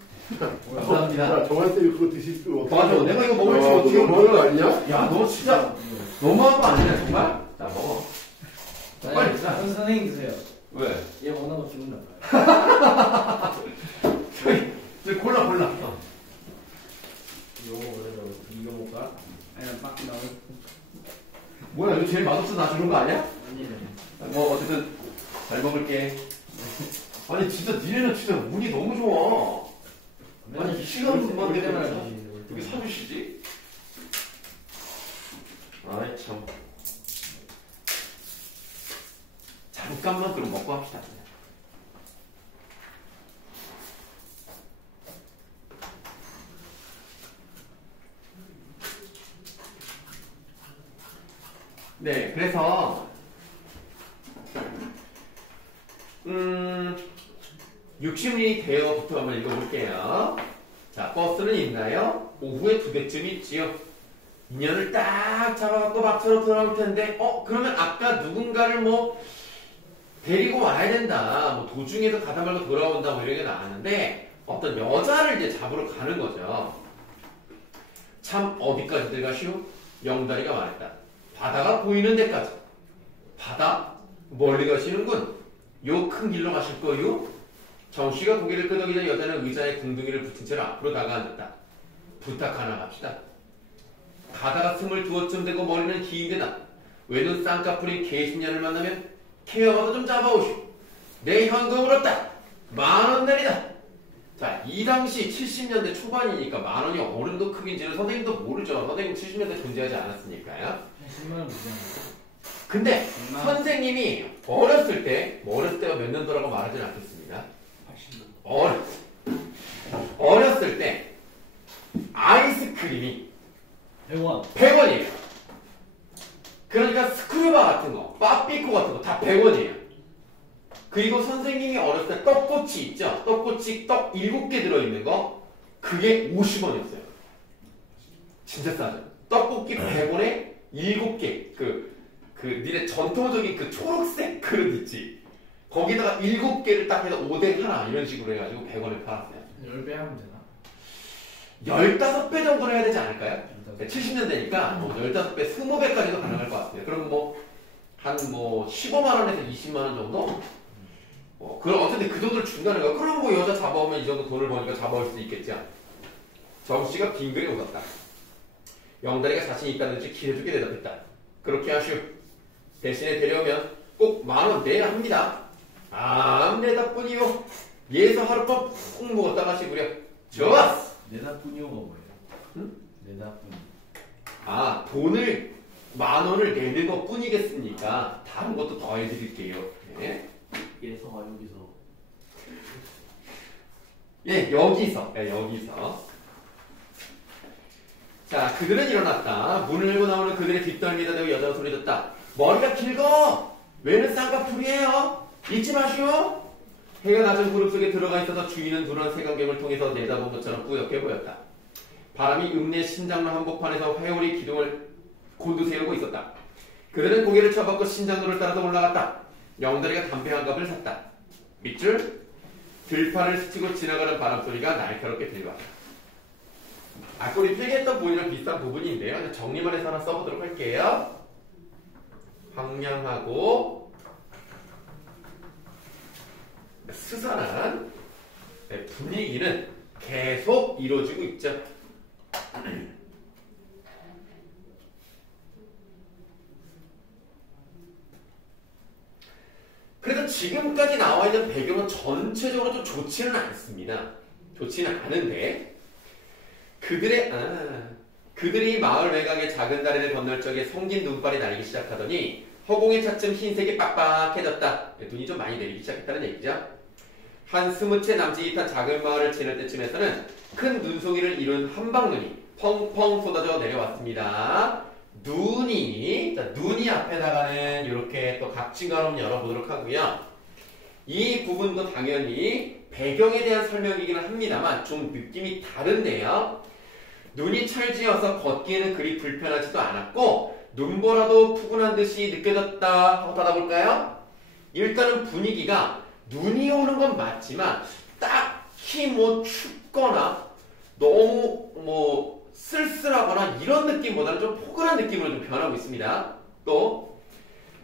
감사합니다. 저한테 그거 드실 줄 어떻게. 맞아, 내가 이거 먹을 줄 어떻게 먹는 거 아니냐? 야, 너 진짜 너무한 거 아니냐, 정말? 자, 먹어. 빨리 자. 선생님 드세요. 왜? 얘 먹는 거 기분 나빠요. 저기 골라. 이거 그래도 이거 먹을까? 아니면 막 나올. 뭐야, 이거 제일 맛없어 나 주는 거 아니야? 아니네. 뭐, 어쨌든 잘 먹을게. 아니, 진짜 니네는 진짜 운이 너무 좋아. 아니, 이 시간만 되면 어떻게 사주시지? 아이, 참. 잠깐만 그럼 먹고 합시다. 네, 그래서 60리 대어부터 한번 읽어볼게요. 자, 버스는 있나요? 오후에 2대쯤 있지요. 인연을 딱 잡아갖고 막차로 돌아올 텐데, 그러면 아까 누군가를 뭐 데리고 와야 된다. 뭐 도중에도 가다 말고 돌아온다. 뭐 이런 게 나왔는데 어떤 여자를 이제 잡으러 가는 거죠. 참 어디까지 들어가시오? 영다리가 말했다. 바다가 보이는 데까지. 바다? 멀리 가시는군. 요 큰 길로 가실 거요? 정씨가 고개를 끄덕이자 여자는 의자에 궁둥이를 붙인 채로 앞으로 다가앉았다. 부탁 하나 합시다. 가다가 22쯤 되고 머리는 긴 데다. 외눈 쌍꺼풀인 개신년을 만나면 케어마도 좀 잡아오시오. 내 현금을 얻다. 10,000원 내리다. 자, 이 당시 70년대 초반이니까 10,000원이 어느 정도 크기인지는 선생님도 모르죠. 선생님 70년대 존재하지 않았으니까요. 10만 원 주잖아요. 근데 100만 원. 선생님이 어렸을 때가 몇 년도라고 말하진 않겠습니다. 80만 어렸을 때 아이스크림이 100원. 100원이에요. 그러니까 스크류바 같은 거, 빠삐코 같은 거 다 100원이에요. 그리고 선생님이 어렸을 때 떡꼬치 있죠? 떡꼬치 떡 7개 들어있는 거 그게 50원이었어요. 진짜 싸죠. 떡볶이 100원에 7개 니네 전통적인 그 초록색 그릇 있지? 거기다가 7개를 딱 해서 오뎅 하나 이런 식으로 해가지고 100원에 팔았어요. 10배 하면 되나? 15배 정도는 해야 되지 않을까요? 70년대니까 뭐 15배, 20배까지도 가능할 것 같습니다. 그럼 한 15만원에서 20만원 정도? 그럼 어쨌든 그 정도를 준다는 거야. 그럼 뭐 여자 잡아오면 이 정도 돈을 버니까 잡아올 수도 있겠죠. 정씨가 빙글에 웃었다. 영다리가 자신이 있다는 듯이 기회주게 대답했다. 그렇게 하시오. 대신에 데려오면 꼭 10,000원 내야 합니다. 내답뿐이요. 예서 하룻밤 푹 먹었다 가시구려. 좋았어. 내다뿐이요가 뭐예요? 응? 내다뿐. 돈을 10,000원을 내는 것 뿐이겠습니까? 다른 것도 더 해드릴게요. 네. 예서가 여기서. 예, 여기서. 자, 그들은 일어났다. 문을 열고 나오는 그들의 뒷덜미에다 대고 여자가 소리 졌다. 머리가 길고 왜는 쌍꺼풀이에요. 잊지 마시오. 해가 낮은 구름 속에 들어가 있어서 주위는 누런 색안경을 통해서 내다본 것처럼 뿌옇게 보였다. 바람이 읍내 신장로 한복판에서 회오리 기둥을 곤두세우고 있었다. 그들은 고개를 쳐박고 신장로를 따라서 올라갔다. 영다리가 담배 한 갑을 샀다. 밑줄 들판을 스치고 지나가는 바람소리가 날카롭게 들려왔다. 아까 우리 필기했던 부분이랑 비슷한 부분인데요. 정리만 해서 하나 써보도록 할게요. 황량하고 스산한 분위기는 계속 이루어지고 있죠. 그래서 지금까지 나와 있는 배경은 전체적으로 좀 좋지는 않습니다. 좋지는 않은데 그들이 마을 외곽의 작은 다리를 건널 적에 성긴 눈발이 날리기 시작하더니 허공에 차츰 흰색이 빡빡해졌다. 눈이 좀 많이 내리기 시작했다는 얘기죠. 한 20채 남짓한 작은 마을을 지날 때쯤에서는 큰 눈송이를 이룬 한방눈이 펑펑 쏟아져 내려왔습니다. 눈이 앞에다가는 이렇게 또 각진가로 열어보도록 하고요. 이 부분도 당연히 배경에 대한 설명이기는 합니다만 좀 느낌이 다른데요. 눈이 철지어서 걷기에는 그리 불편하지도 않았고 눈보라도 푸근한 듯이 느껴졌다 하고 받아볼까요? 일단은 분위기가 눈이 오는 건 맞지만 딱히 뭐 춥거나 너무 쓸쓸하거나 이런 느낌보다는 좀 포근한 느낌으로 좀 변하고 있습니다. 또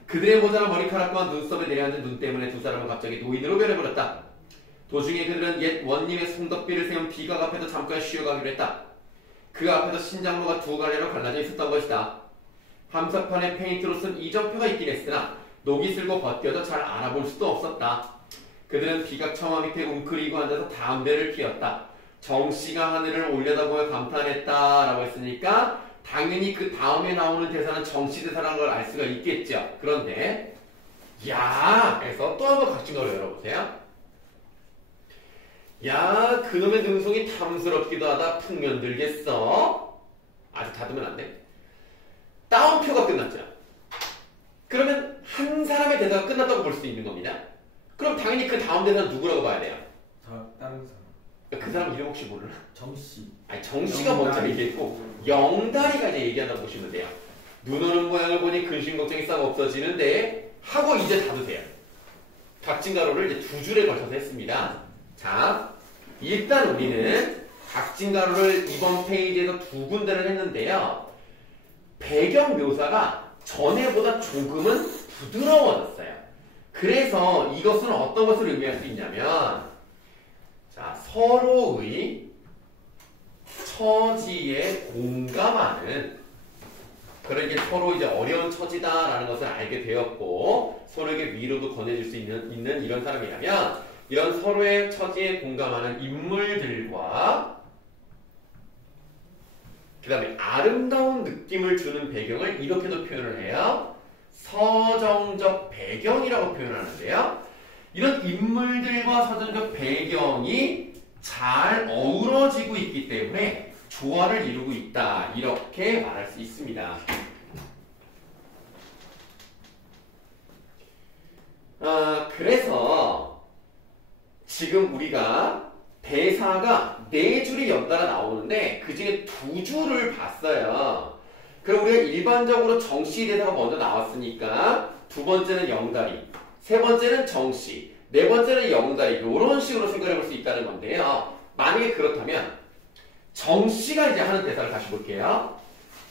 그들의 모자란 머리카락과 눈썹에 내려앉은 눈 때문에 두 사람은 갑자기 노인으로 변해버렸다. 도중에 그들은 옛 원님의 손덕비를 세운 비각 앞에도 잠깐 쉬어가기로 했다. 그 앞에도 신장로가 두 갈래로 갈라져 있었던 것이다. 함사판에 페인트로 쓴 이정표가 있긴 했으나 녹이 슬고 벗겨져 잘 알아볼 수도 없었다. 그들은 비각 처마 밑에 웅크리고 앉아서 담배를 피웠다. 정씨가 하늘을 올려다보며 감탄했다라고 했으니까 당연히 그 다음에 나오는 대사는 정씨 대사라는 걸 알 수가 있겠죠. 그런데 야! 그래서 또 한 번 각진가로 열어보세요. 야, 그놈의 능송이 탐스럽기도 하다. 풍년 들겠어. 아주 닫으면 안 돼. 따옴표가 끝났죠. 그러면 한 사람의 대사가 끝났다고 볼 수 있는 겁니다. 그럼 당연히 그 다음 대사는 누구라고 봐야 돼요? 다른 사람. 그 사람 이름 혹시 모르나? 정씨. 아니, 정씨가 먼저 얘기했고 영다리가 이제 얘기한다고 보시면 돼요. 눈 오는 모양을 보니 근심 걱정이 싹 없어지는데 하고 이제 닫으세요. 각진가로를 이제 두 줄에 걸쳐서 했습니다. 자, 일단 우리는 각진가로를 이번 페이지에서 두 군데를 했는데요. 배경 묘사가 전에보다 조금은 부드러워졌어요. 그래서 이것은 어떤 것을 의미할 수 있냐면, 자, 서로의 처지에 공감하는, 그러니까 서로 이제 어려운 처지다라는 것을 알게 되었고, 서로에게 위로도 권해줄 수 있는 이런 사람이라면, 이런 서로의 처지에 공감하는 인물들과 그 다음에 아름다운 느낌을 주는 배경을 이렇게도 표현을 해요. 서정적 배경이라고 표현하는데요. 이런 인물들과 서정적 배경이 잘 어우러지고 있기 때문에 조화를 이루고 있다. 이렇게 말할 수 있습니다. 그래서 지금 우리가 대사가 4줄이 연달아 나오는데 그 중에 2줄을 봤어요. 그럼 우리가 일반적으로 정씨 대사가 먼저 나왔으니까 두 번째는 영다리, 세 번째는 정씨, 네 번째는 영다리, 이런 식으로 생각해 볼 수 있다는 건데요. 만약에 그렇다면 정씨가 이제 하는 대사를 다시 볼게요.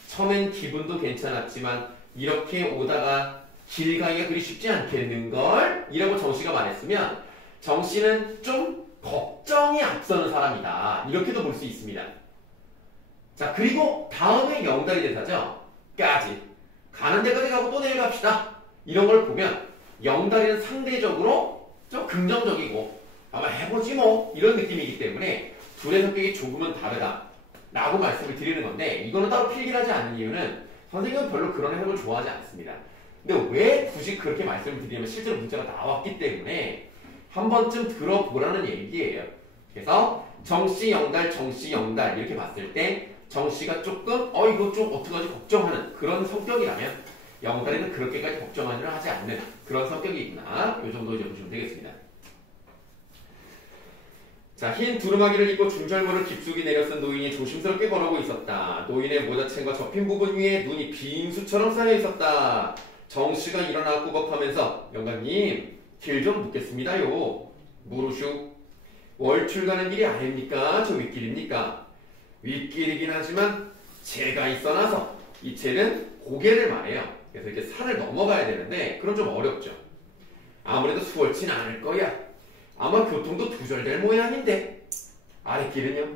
처음엔 기분도 괜찮았지만 이렇게 오다가 길 가기가 그리 쉽지 않겠는걸? 이라고 정씨가 말했으면 정씨는 좀 걱정이 앞서는 사람이다. 이렇게도 볼 수 있습니다. 자, 그리고 다음에 영다리 대사죠. 까지. 가는 데까지 가고 또 내려갑시다. 이런 걸 보면 영다리는 상대적으로 좀 긍정적이고 아마 해보지 뭐 이런 느낌이기 때문에 둘의 성격이 조금은 다르다 라고 말씀을 드리는 건데, 이거는 따로 필기하지 않는 이유는 선생님은 별로 그런 해석을 좋아하지 않습니다. 근데 왜 굳이 그렇게 말씀을 드리냐면 실제로 문자가 나왔기 때문에 한 번쯤 들어보라는 얘기예요. 그래서 정씨 영달, 정씨 영달 이렇게 봤을 때 정씨가 조금 이거 좀 어떡하지 걱정하는 그런 성격이라면 영달이는 그렇게까지 걱정하지는 하지 않는 그런 성격이 있구나. 이 정도 이제 보시면 되겠습니다. 자, 흰 두루마기를 입고 중절모를 깊숙이 내려쓴 노인이 조심스럽게 걸어오고 있었다. 노인의 모자챙과 접힌 부분 위에 눈이 빙수처럼 쌓여 있었다. 정씨가 일어나 꾸벅하면서 영감님 길 좀 묻겠습니다요. 물으슈. 월출 가는 길이 아닙니까? 저 윗길입니까? 윗길이긴 하지만 제가 있어놔서 이 채는 고개를 말해요. 그래서 이렇게 산을 넘어가야 되는데 그럼 좀 어렵죠. 아무래도 수월치는 않을 거야. 아마 교통도 두절될 모양인데 아랫길은요?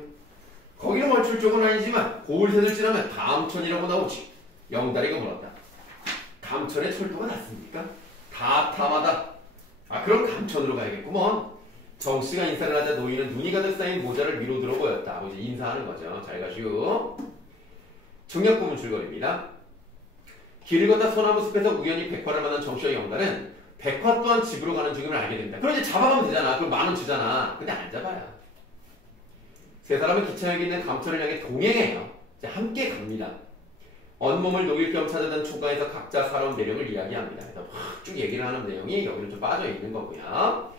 거기는 월출 쪽은 아니지만 고을셋을 지나면 담천이라고 나오지. 영다리가 물었다. 담천에 철도가 났습니까? 다탐하다. 아 그럼 감천으로 가야겠구먼. 정씨가 인사를 하자 노인은 눈이 가득 쌓인 모자를 위로 들어 보였다. 이제 인사하는 거죠. 잘 가시오. 중력 부분 줄거리입니다. 길을 걷다 소나무 숲에서 우연히 백화를 만난 정씨와 영달은 백화 또한 집으로 가는 중임을 알게 됩니다. 그럼 이제 잡아가면 되잖아. 그럼 10,000원 주잖아. 근데 안 잡아요. 세 사람은 기차역에 있는 감천을 향해 동행해요. 이제 함께 갑니다. 온몸을 녹일 겸 찾아든 초가에서 각자 살아온 내용을 이야기합니다. 그래서 쭉 얘기를 하는 내용이 여기는 좀 빠져 있는 거고요.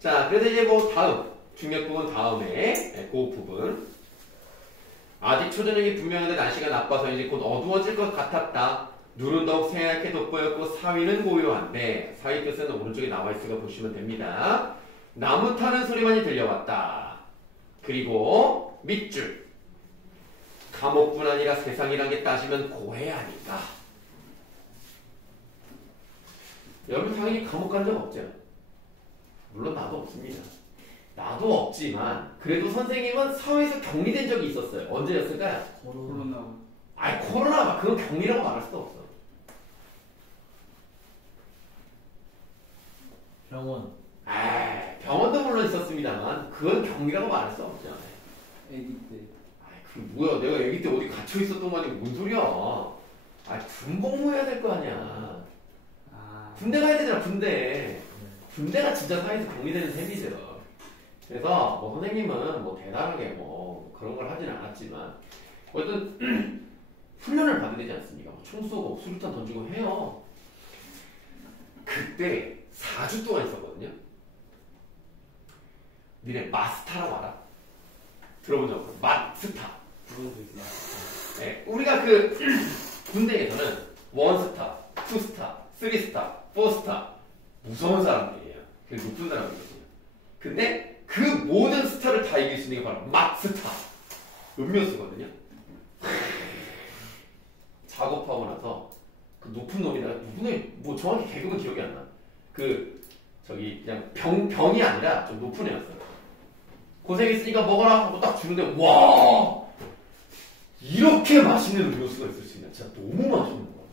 자, 그래서 이제 뭐 다음 중력 부분 다음에 그 부분. 아직 초저녁이 분명한데 날씨가 나빠서 이제 곧 어두워질 것 같았다. 눈은 더욱 새하얗게 돋보였고 사위는 고요한데 사위 뜻은 오른쪽에 나와 있으니까 보시면 됩니다. 나무 타는 소리만이 들려왔다. 그리고 밑줄. 감옥뿐 아니라 세상이란 게 따지면 고해 아닌가. 여러분 당연히 감옥 간 적 없죠? 물론 나도 없습니다. 나도 없지만 그래도 선생님은 사회에서 격리된 적이 있었어요. 언제였을까요? 코로나. 아이 코로나 그건 격리라고 말할 수도 없어. 병원. 아 병원도 물론 있었습니다만 그건 격리라고 말할 수 없죠. 애기 때. 아이 그 뭐야 내가 애기 때 어디 갇혀 있었더만이 뭔 소리야. 아 군복무해야 될 거 아니야. 군대 가야 되잖아 군대. 군대가 진짜 사회에서 격리되는 셈이죠. 그래서 뭐 선생님은 뭐 대단하게 뭐 그런 걸 하진 않았지만 어쨌든 훈련을 받아야 되지 않습니까? 총 쏘고 수류탄 던지고 해요. 그때 4주 동안 있었거든요. 니네 마스타라고 알아? 들어본 적 없어? 마스타. 네, 우리가 그 군대에서는 1스타, 2스타, 3스타, 4스타 무서운 사람들이에요. 그 높은 사람들이거든요. 근데 그 모든 스타를 다 이길 수 있는 게 바로 마스타. 음료수거든요. 작업하고 나서 그 높은 놈이다가 누구네 뭐 정확히 계급은 기억이 안 나. 그 저기 그냥 병이 아니라 좀 높은 애였어요. 고생했으니까 먹어라 하고 딱 주는데 와 이렇게 맛있는 음료수가 있을 수 있나? 진짜 너무 맛있는 거야.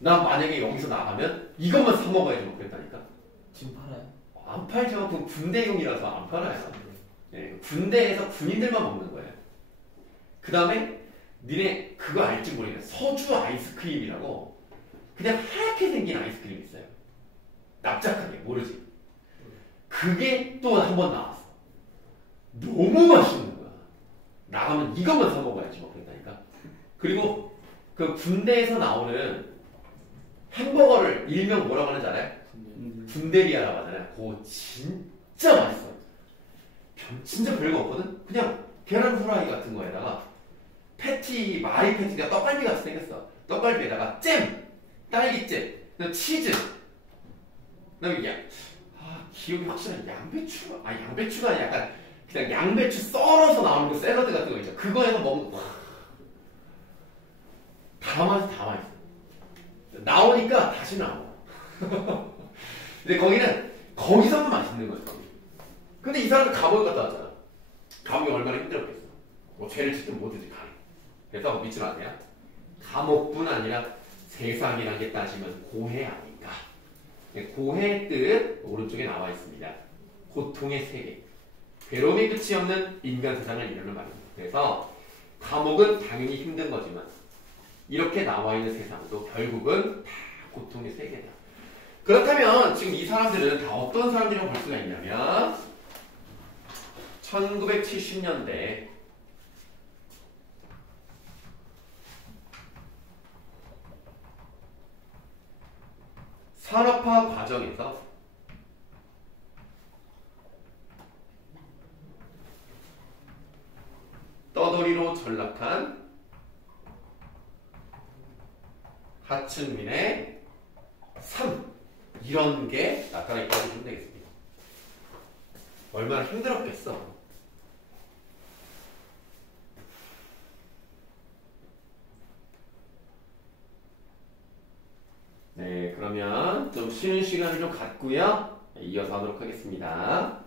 난 만약에 여기서 나가면 이것만 사 먹어야지 뭐 그랬다니까. 지금 팔아요? 안 팔죠. 그건 군대용이라서 안 팔아요. 네, 군대에서 군인들만 먹는 거예요. 그 다음에 니네 그거 알지 모르겠네. 서주 아이스크림이라고 그냥 하얗게 생긴 아이스크림이 있어요. 납작하게 모르지. 그게 또 한 번 나왔어. 너무 맛있는 거야. 나가면 이것만 사 먹어야지 뭐 그랬다니까. 그리고 그 군대에서 나오는 햄버거를 일명 뭐라고 하는지 알아요? 군대리아라고 하잖아요. 그거 진짜 맛있어요. 진짜 별거 없거든? 그냥 계란 후라이 같은 거에다가 패티, 마리 패티가 떡갈비 같이 생겼어. 떡갈비에다가 잼! 딸기잼! 그다음 치즈! 그다음에 기억이 확실한 양배추가 아니라 약간 그냥 양배추 썰어서 나오는 그 샐러드 같은 거 있죠. 그거 해서 먹는 거. 다 맛있어. 나오니까 다시 나와. 근데 거기는 거기서만 맛있는 거죠. 근데 이 사람은 감옥에 갔다 왔잖아. 감옥이 얼마나 힘들었겠어. 뭐 죄를 짓든 뭐든지 간에. 그래서 믿지 마세요. 감옥뿐 아니라 세상이라는 게 따지면 고해 아닌가. 고해의 뜻 오른쪽에 나와 있습니다. 고통의 세계. 괴로움이 끝이 없는 인간 세상을 이루는 말입니다. 그래서 감옥은 당연히 힘든 거지만 이렇게 나와 있는 세상도 결국은 다 고통의 세계다. 그렇다면 지금 이 사람들은 다 어떤 사람들이라고 볼 수가 있냐면 1970년대 산업화 과정에서 떠돌이로 전락한 하층민의 삶 이런 게 나타나 있다고 보면 되겠습니다. 얼마나 힘들었겠어. 네, 그러면 좀 쉬는 시간을 좀 갖고요. 이어서 하도록 하겠습니다.